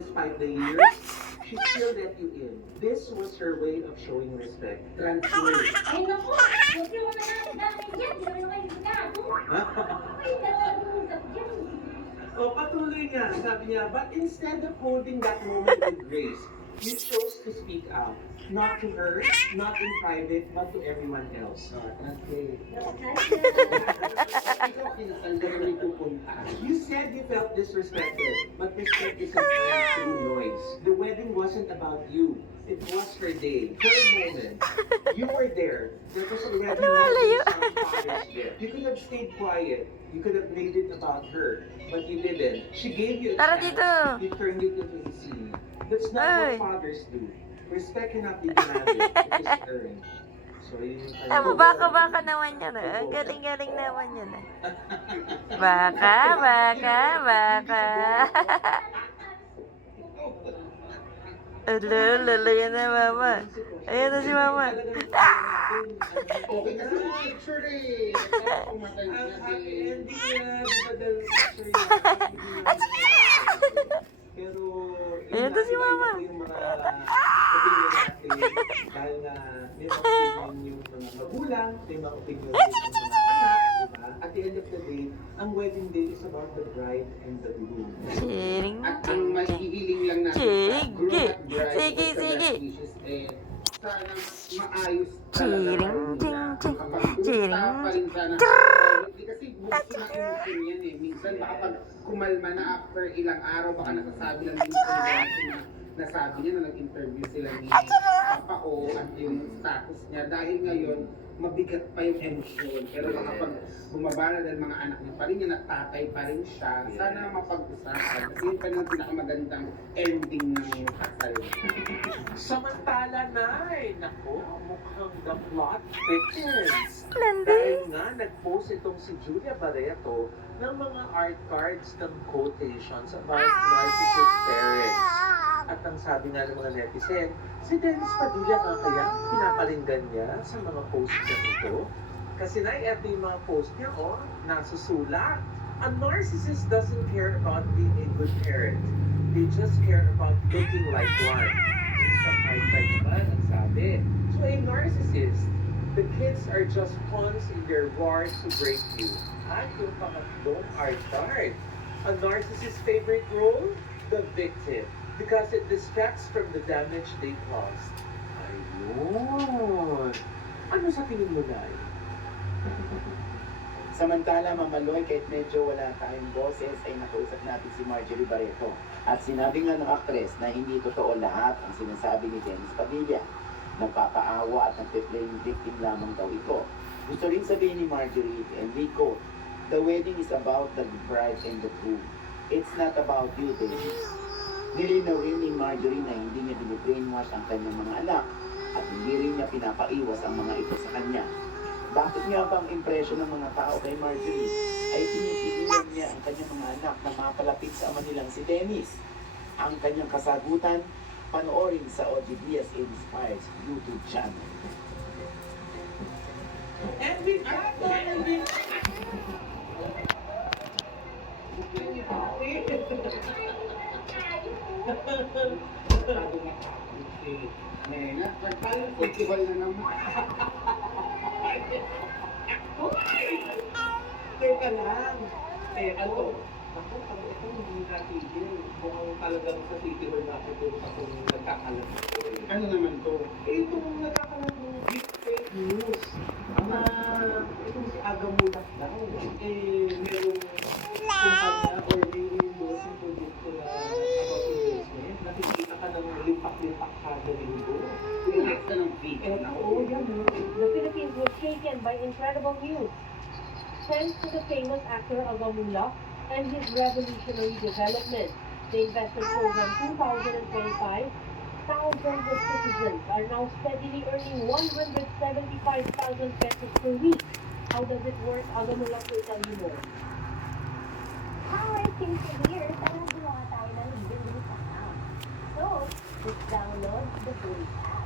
Despite the years, she still let you in. This was her way of showing respect. Transferring. Ay, naku! Huwag niyo mga nakadamay dyan. Hindi naman kayo sigado. Ay, nag-uusap dyan. O patuloy niya, sabi niya, but instead of holding that moment with grace, you chose to speak out. Not to her, not in private, but to everyone else. You said you felt disrespected, but respect isn't earned through noise. The wedding wasn't about you. It was her day, her moment. You were there. There was already Lumalayo. some fathers there. You could have stayed quiet. You could have made it about her, but you didn't. She gave you a Tara chance. dito. You turned it into a scene. That's not Ay. what fathers do. Respect cannot be demanded. It is earned. So yun yung Tama, baka naman yan. Ang galing-galing naman yan. Baka. Lalo, yan na mama. Ayan na si mama. Okay kasi yung picture eh. Pumatay na Hindi si... Pero Ayan to si Mama. Yung mga opinion natin dahil na may mga opinion yung mga magulang, may mga opinion yung mga anak, diba? At the end of the day, ang wedding day is about the bride and the groom. Chiring. At ang may hihiling lang natin sa groom at bride Sige, sa sige. best wishes eh, sana maayos Chiring, talaga ching, kapag chiring. pa rin sana. Hindi kasi gusto na emotion yan eh. Minsan baka pag kumalma na after ilang araw, baka nasasabi lang din sa nasabi niya na nag-interview sila ni Papa O at yung status niya. Dahil ngayon, mabigat pa yung emosyon. Pero baka pag bumaba na dahil mga anak niya pa rin niya, natatay pa rin siya, sana mapag-usapan. Kasi yun pa rin ang pinakamagandang ending ng kasal. Samantala na, nako, mukhang the plot thickens. Nandun. Dahil nga, nag-post itong si Julia Barreto ng mga art cards ng quotations about narcissist parents. At ang sabi nga ng mga netizen, si Dennis Padilla nga kaya pinaparinggan niya sa mga posts niya ito. Kasi na-eto yung mga post niya, nasusulat. A narcissist doesn't care about being a good parent. They just care about looking like one. Sa art card naman, ang sabi. So a narcissist, the kids are just pawns in their wars to break you. At yung pangatlong art card, a narcissist's favorite role? The victim. Because it distracts from the damage they caused. Ayun. Ano sa tingin mo, Nay? Samantala, Mamaloy, kahit medyo wala tayong boses, ay nakausap natin si Marjorie Barreto. At sinabi nga ng aktres na hindi totoo lahat ang sinasabi ni Dennis Padilla. Nagpapaawa at nagpe-playing victim lamang daw ito. Gusto rin sabihin ni Marjorie, and we quote, "The wedding is about the bride and the groom. It's not about you, Dennis." Nilinaw rin ni Marjorie na hindi niya binibrainwash ang kanyang mga anak at hindi rin niya pinapaiwas ang mga ito sa kanya. Bakit nga ba ang impresyon ng mga tao kay Marjorie ay pinipigilan niya ang kanyang mga anak na mapalapit sa ama nilang si Dennis? Ang kanyang kasagutan, panoorin sa OG Diaz Inspired YouTube channel. And we got that! And we... Nagpalong festival na naman. Teka lang. Ano? Ako, parang ito hindi natigil. Mukhang talagang sa City Hall natin doon akong nagkakalat. Ano naman to? Itong nagkakalat ng big fake news na itong si Aga Mulat daw. Merong kumpanya or may endorsing produkto na about investment. Nakikita ka ng limpak-limpak kada linggo. Relax na ng feet. Oo, yan. The Philippines was shaken by incredible news. Thanks to the famous actor Agamulak and his revolutionary development, the investment program 2025, thousands of citizens are now steadily earning 175,000 pesos per week. How does it work? Agamulak will tell you more. How are things here? Sana gumawa tayo ng business account. So, just download the Bullet app.